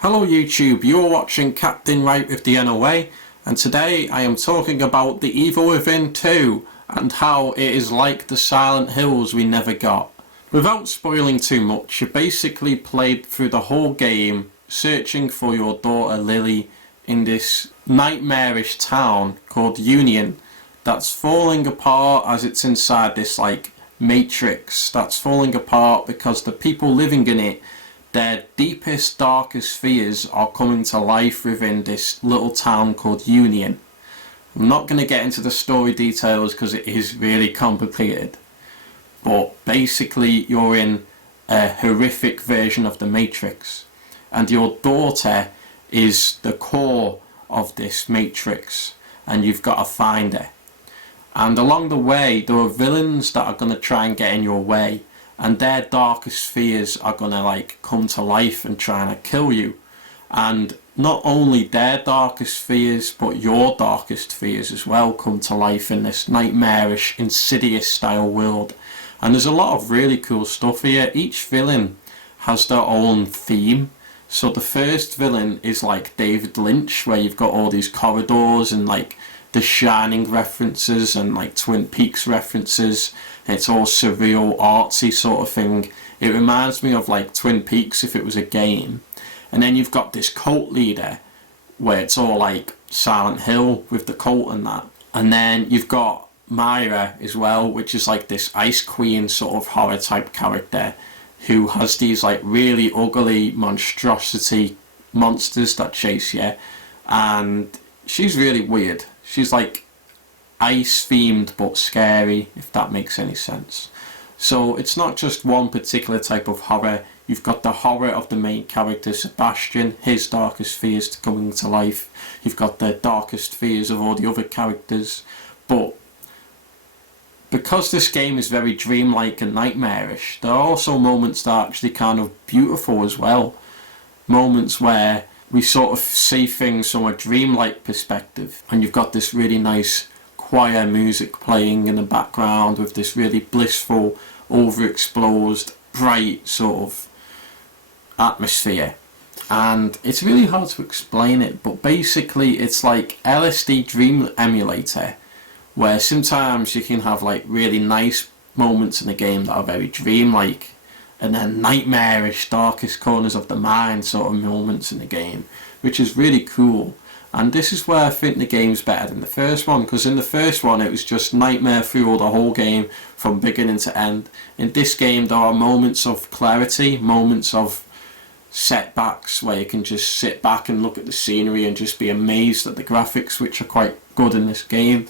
Hello YouTube, you're watching Captain Right with the NOA, and today I am talking about The Evil Within 2 and how it is like the Silent Hills we never got. Without spoiling too much, you basically played through the whole game searching for your daughter Lily in this nightmarish town called Union that's falling apart as it's inside this matrix that's falling apart because the people living in it, their deepest, darkest fears are coming to life within this little town called Union. I'm not going to get into the story details because it is really complicated, but basically you're in a horrific version of the Matrix, and your daughter is the core of this Matrix, and you've got to find her. And along the way there are villains that are going to try and get in your way, and their darkest fears are going to come to life and trying to kill you. And not only their darkest fears but your darkest fears as well come to life in this nightmarish, Insidious style world. And there's a lot of really cool stuff here. Each villain has their own theme. So the first villain is like David Lynch, where you've got all these corridors and The Shining references and Twin Peaks references. It's all surreal, artsy sort of thing. It reminds me of Twin Peaks if it was a game. And then you've got this cult leader where it's all Silent Hill with the cult and that. And then you've got Myra as well, which is this Ice Queen sort of horror type character who has these really ugly monstrosity monsters that chase you. And she's really weird. She's ice themed but scary, if that makes any sense. So it's not just one particular type of horror. You've got the horror of the main character Sebastian, his darkest fears coming to life. You've got the darkest fears of all the other characters. But because this game is very dreamlike and nightmarish, there are also moments that are actually kind of beautiful as well. Moments where we sort of see things from a dreamlike perspective, and you've got this really nice choir music playing in the background with this really blissful, overexposed, bright sort of atmosphere. And it's really hard to explain it, but basically it's like LSD Dream Emulator, where sometimes you can have really nice moments in the game that are very dreamlike, and then nightmarish, darkest corners of the mind sort of moments in the game, which is really cool. And this is where I think the game's better than the first one, because in the first one it was just nightmare through the whole game from beginning to end. In this game there are moments of clarity, moments of setbacks where you can just sit back and look at the scenery and just be amazed at the graphics, which are quite good in this game.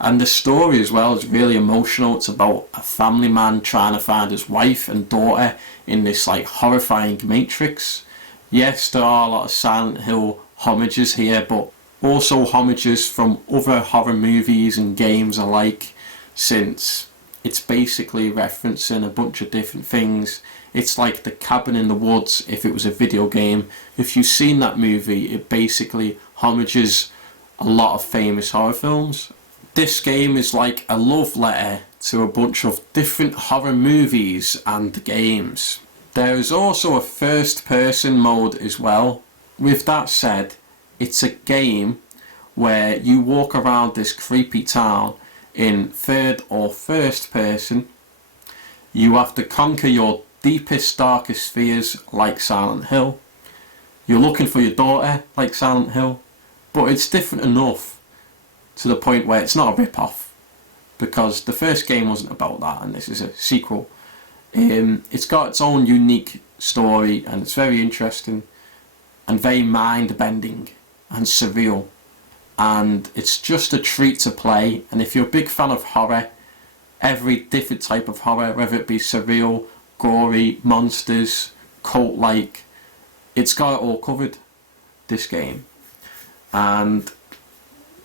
And the story as well is really emotional. It's about a family man trying to find his wife and daughter in this horrifying matrix. Yes, there are a lot of Silent Hill homages here, but also homages from other horror movies and games alike, since it's basically referencing a bunch of different things. It's like The Cabin in the Woods if it was a video game. If you've seen that movie, it basically homages a lot of famous horror films. This game is like a love letter to a bunch of different horror movies and games. There is also a first person mode as well. With that said, it's a game where you walk around this creepy town in third or first person. You have to conquer your deepest, darkest fears like Silent Hill. You're looking for your daughter like Silent Hill, but it's different enough to the point where it's not a rip-off, because the first game wasn't about that and this is a sequel. It's got its own unique story, and it's very interesting and very mind-bending and surreal, and it's just a treat to play. And if you're a big fan of horror, every different type of horror, whether it be surreal, gory, monsters, cult-like, it's got it all covered, this game. And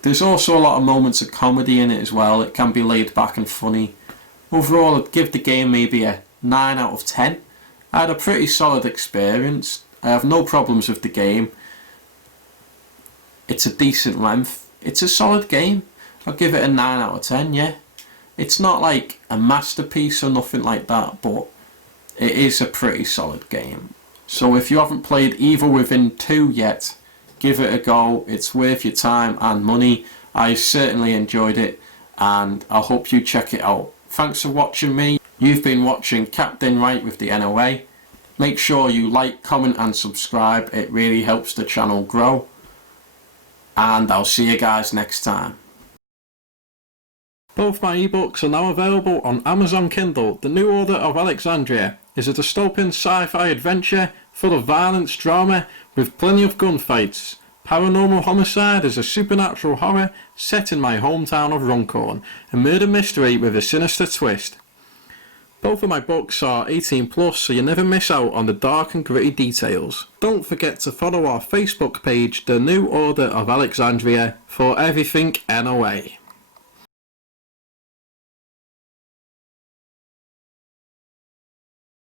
there's also a lot of moments of comedy in it as well. It can be laid back and funny. Overall, I'd give the game maybe a 9 out of 10. I had a pretty solid experience. I have no problems with the game. It's a decent length. It's a solid game. I'll give it a 9 out of 10, yeah. It's not a masterpiece or nothing like that, but it is a pretty solid game. So if you haven't played Evil Within 2 yet, give it a go. It's worth your time and money. I certainly enjoyed it, and I hope you check it out. Thanks for watching me. You've been watching Captain Right with the NOA. Make sure you like, comment and subscribe. It really helps the channel grow. And I'll see you guys next time. Both my ebooks are now available on Amazon Kindle. The New Order of Alexandria is a dystopian sci-fi adventure full of violence, drama, with plenty of gunfights. Paranormal Homicide is a supernatural horror set in my hometown of Runcorn, a murder mystery with a sinister twist. Both of my books are 18+, so you never miss out on the dark and gritty details. Don't forget to follow our Facebook page, The New Order of Alexandria, for everything NOA.